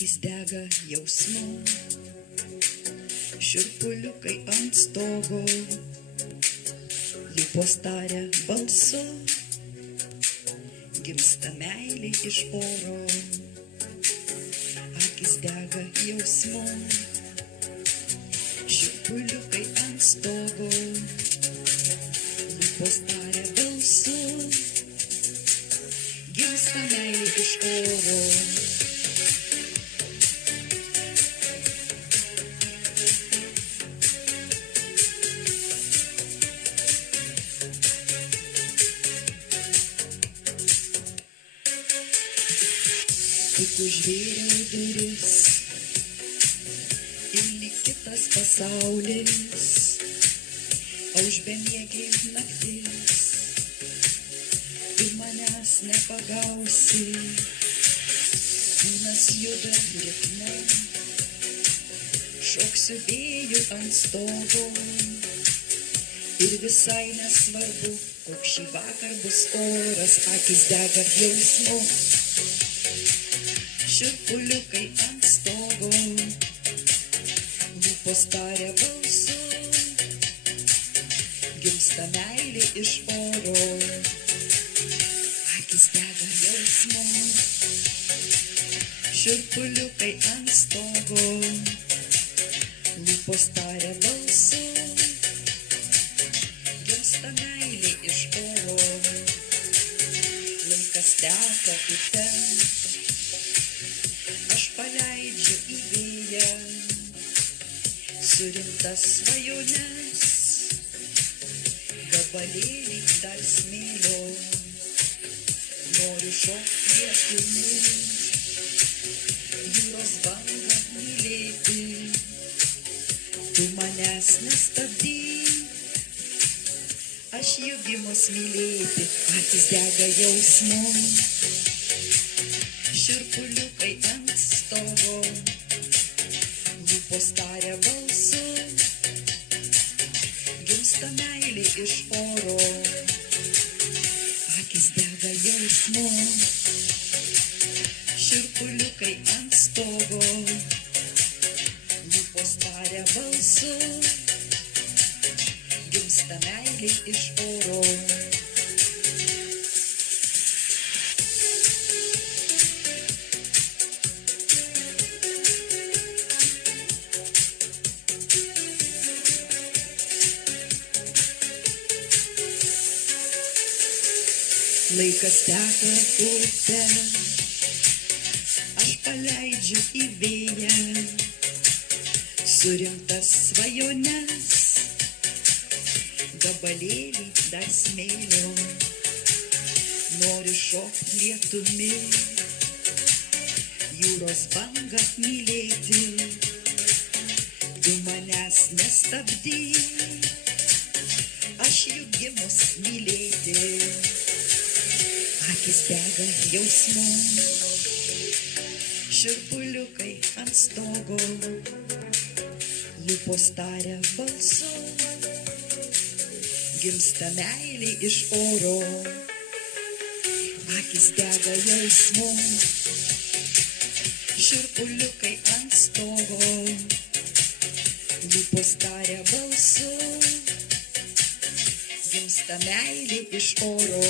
akis dega jausmu, šiurpuliukai ant stogo, lūpos taria balsu, gimsta meilė iš oro, akis dega jausmu, šiurpuliukai ant stogo, lūpos taria balsu, gimsta meilė iš oro. Tik užvėriau duris, ir lyg kitas pasaulis, o už bemiegė naktis, tu manęs nepagausi, kūnas juda ritme, šoksiu vėjų ant stogo, ir visai nesvarbu, koks šį vakar bus oras, akis dega jausmu. Šiurpuliukai ant stogo, lūpos taria balsu, gimsta meilė iš oro, akis dega jausmu. Šiurpuliukai ant stogo, lūpos taria balsu, gimsta meilė iš oro, laikas teka upe. Aš paleidžiu į vėją surinktas svajones, gabalėlį dar smėlio, noriu šokti lietumi, jūros bangą mylėti, tu manęs nestabdyk, aš jugimus mylėti, akis dega jausmu. Šiurpuliukai ant stogo, lūpos taria balsu, gimsta meilė iš oro, akis dega jausmu. Šiurpuliukai ant stogo, lūpos taria balsu, gimsta meilė iš oro. Laikas teka upe, aš paleidžiu į vėją surinktas svajones, gabalėlį dar smėlio, noriu šokti lietumi, jūros bangą mylėti, tu manęs nestabdyk, aš juk gimus mylėti. Akis dega jausmu, šiurpuliukai ant stogo, lūpos taria balsu, gimsta meilė iš oro, akis dega jausmu, šiurpuliukai ant stogo, lūpos taria balsu, gimsta meilė iš oro.